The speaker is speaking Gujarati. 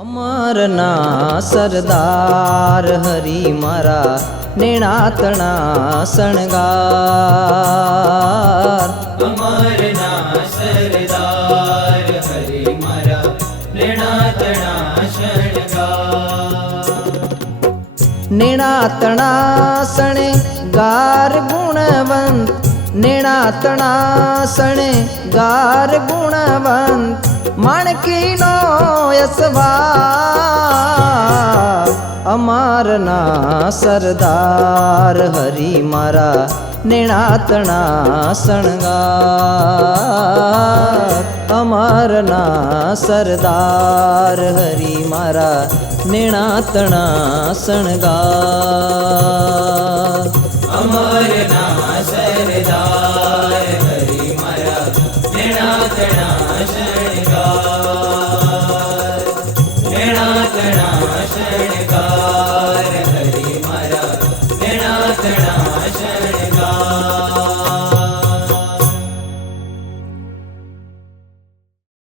અમરના સરદાર હરી મારા નેણાતણા શણગાર। અમરના સરદાર હરી મારા નેણાતણા શણગાર। નેણાતણા શણગાર ગુણવંત, નેણાતણા શણગાર ગુણવંત, માણકીનો યશવાર। અમારના સરદાર હરી મારા નેણાતણા શણગાર। અમારના સરદાર હરી મારા નેણાતણા શણગાર। અમરના સરદાર હરી મારા નેણાતણા શણગાર। નેણાતણા શણગાર હરી મારા નેણાતણા શણગાર।